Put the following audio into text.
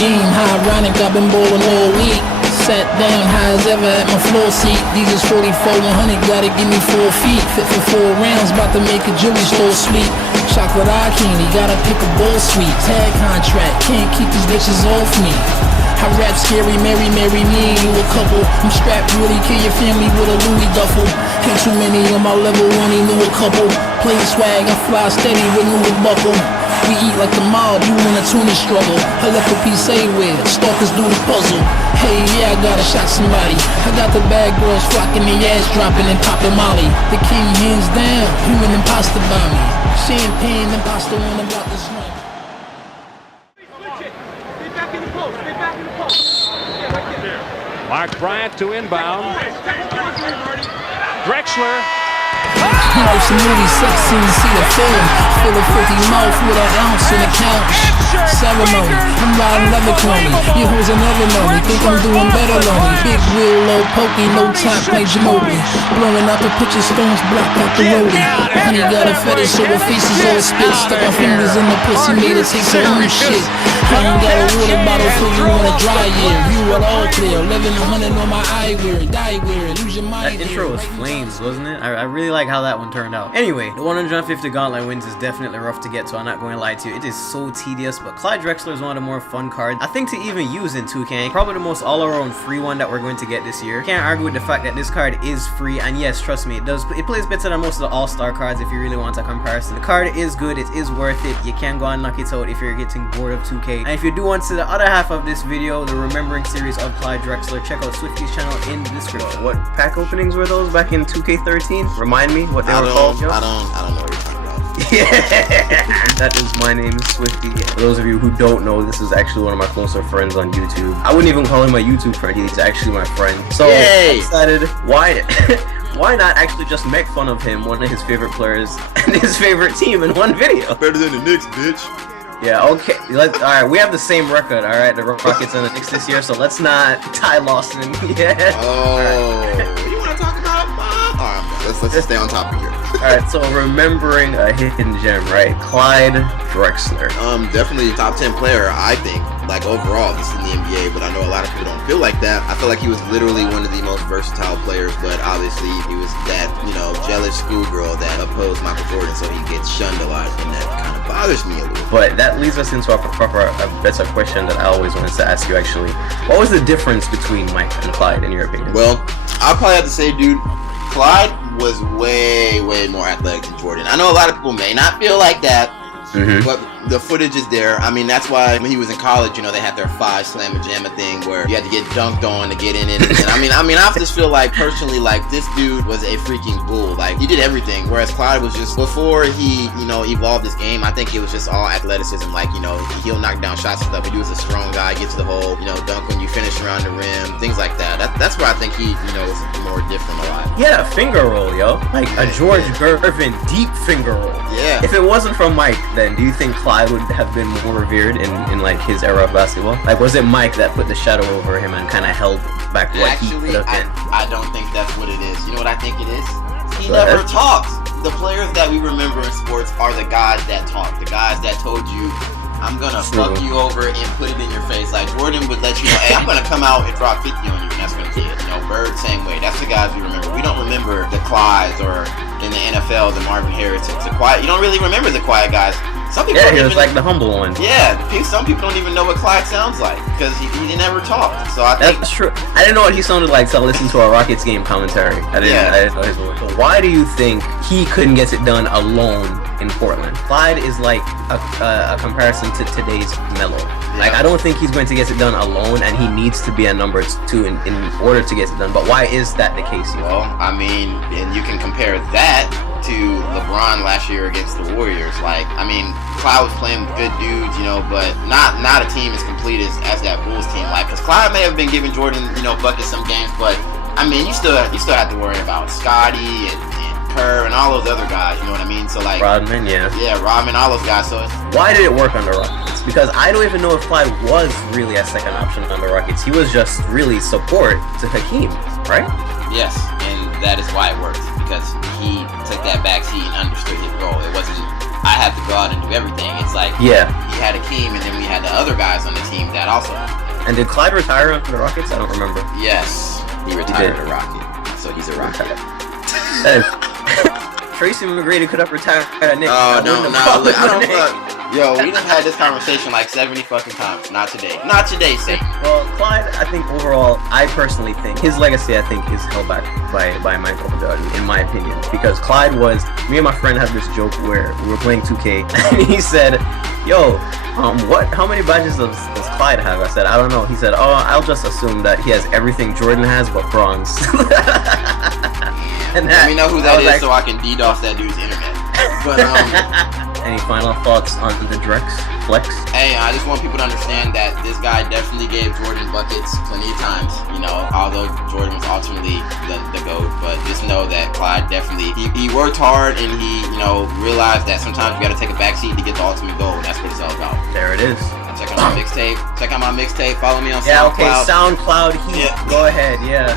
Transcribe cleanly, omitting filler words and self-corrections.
game. How ironic, I've been bowling all week. Sat down high as ever at my floor seat. These is 44 100, gotta give me 4 feet. Fit for 4 rounds, about to make a jewelry store sweet. Chocolate eye candy, gotta pick a bowl sweet. Tag contract, can't keep these bitches off me. I rap scary, marry me and you a couple. I'm strapped, really kill your family with a Louis duffel. Ain't too many on my level, only knew a couple. Play swag, I fly steady with Louis buckle. We eat like the mob, you in a tuna struggle. I left a piece anywhere, stalkers do the puzzle. Hey, yeah, I gotta shot somebody. I got the bad girls flocking, the ass dropping and popping Molly. The king hands down, human imposter by me. Champagne imposter on the block this night. Mark Bryant to inbound. Drexler. Life's a movie, sex scene, see the film. Fill a 50 mouth with an ounce in the couch. Ceremony, I'm riding leather crony. Your hoes another money, think I'm doing better lonely. Big wheel, low pokey, no top, play Jamobi. Blowing out the picture stones, block out the roadie. Honey got a fetish, so her face is all spit. Stuck my fingers in the pussy, made her take her own shit. I ain't got a water bottle for you on a dry year. You are all clear, 1100 on my eyewear, die wear, lose your mind. That intro was flames, wasn't it? I really like how that one turned out. Anyway, the 150 gauntlet wins is definitely rough to get, so I'm not going to lie to you. It is so tedious, but Clyde Drexler is one of the more fun cards, I think, to even use in 2K. Probably the most all-around free one that we're going to get this year. Can't argue with the fact that this card is free, and yes, trust me, it plays better than most of the all-star cards if you really want a comparison. The card is good, it is worth it. You can go and knock it out if you're getting bored of 2K. And if you do want to see the other half of this video, the Remembering series of Clyde Drexler, check out Swifty's channel in the description. What pack openings were those back in 2K13? Remind me what they were called. I don't know what you're talking about. Yeah, that is my name, Swifty. For those of you who don't know, this is actually one of my closer friends on YouTube. I wouldn't even call him my YouTube friend, he's actually my friend. So I decided, why not actually just make fun of him, one of his favorite players, and his favorite team in one video? Better than the Knicks, bitch. Yeah, okay. Alright, we have the same record, alright? The Rockets and the Knicks this year, so let's not tie Lawson in. Yeah. Oh, right. You want to talk about? Alright, let's just stay on topic here. Alright, so remembering a hidden gem, right? Clyde Drexler. Definitely top 10 player, I think. Like overall, this is in the NBA, but I know a lot of people don't feel like that. I feel like he was literally one of the most versatile players, but obviously he was that, jealous schoolgirl that opposed Michael Jordan, so he gets shunned a lot, and that kind of bothers me a little. But that leads us into a better question that I always wanted to ask you, actually. What was the difference between Mike and Clyde, in your opinion? Well, I'll probably have to say, dude, Clyde was way more athletic than Jordan. I know a lot of people may not feel like that, but the footage is there. I mean, that's why when he was in college, they had their 5 slammer jammer thing where you had to get dunked on to get in it. And I just feel like personally, like this dude was a freaking bull. Like he did everything. Whereas Clyde was just, before he, evolved his game, I think it was just all athleticism. Like, he'll knock down shots and stuff. He was a strong guy, get to the hole, dunk when you finish around the rim, things like that. That's where I think he, was more different a lot. Yeah, a finger roll, yo. Like a George Gervin deep finger roll. Yeah. If it wasn't from Mike, then do you think Clyde would have been more revered in like his era of basketball? Like, was it Mike that put the shadow over him and kind of held back what he could have been? I don't think that's what it is. You know what I think it is? He never talked. The players that we remember in sports are the guys that talk. The guys that told you, I'm gonna fuck you over and put it in your face. Like Jordan would let you know, hey, I'm gonna come out and drop 50 on you, and that's gonna kill it. Bird, same way. That's the guys we remember. We don't remember the Clydes, or in the NFL, the Marvin Harrisons, the quiet. You don't really remember the quiet guys. Some people he was like the humble one. Yeah, some people don't even know what Clyde sounds like because he never talked. So I think that's true. I didn't know what he sounded like till I listened to our Rockets game commentary. I didn't know his voice. So why do you think he couldn't get it done alone in Portland? Clyde is like a comparison to today's Melo. Like, I don't think he's going to get it done alone, and he needs to be a number 2 in order to get it done. But why is that the case? Well, I mean, and you can compare that to LeBron last year against the Warriors. Like, I mean, Clyde was playing with good dudes, but not a team as complete as that Bulls team. Like, because Clyde may have been giving Jordan, buckets some games, but I mean, you still have to worry about Scotty and Kerr and all those other guys. You know what I mean? So like Rodman, Rodman, all those guys. So why did it work on the Rockets? Because I don't even know if Clyde was really a second option on the Rockets. He was just really support to Hakeem, right? Yes, and that is why it worked, because he took that back seat and understood his role. It wasn't I have to go out and do everything. It's like Yeah. he had Akeem, and then we had the other guys on the team that also. And did Clyde retire from the Rockets? I don't remember. Yes, he retired a Rocket, so he's a Rocket. Tracy McGrady could have retired at Knicks. Oh no, look, I don't fuck. Yo, we done had this conversation like 70 fucking times. Not today. Not today, Zane. Well, Clyde, I think overall, I personally think his legacy, I think, is held back by Michael Jordan, in my opinion. Because Clyde was, me and my friend had this joke where we were playing 2K, and he said, "Yo, how many badges does Clyde have?" I said, "I don't know." He said, "Oh, I'll just assume that he has everything Jordan has, but bronze." And let me know who that is, like, so I can DDoS that dude's internet. But any final thoughts on the Drex flex? Hey, I just want people to understand that this guy definitely gave Jordan buckets plenty of times. You know, although Jordan was ultimately the GOAT, but just know that Clyde definitely he worked hard, and he realized that sometimes you got to take a backseat to get the ultimate goal. That's what it's all about. There it is. Check out my mixtape. Check out my mixtape. Follow me on SoundCloud. Yeah, okay, SoundCloud. Yeah. Go ahead. Yeah.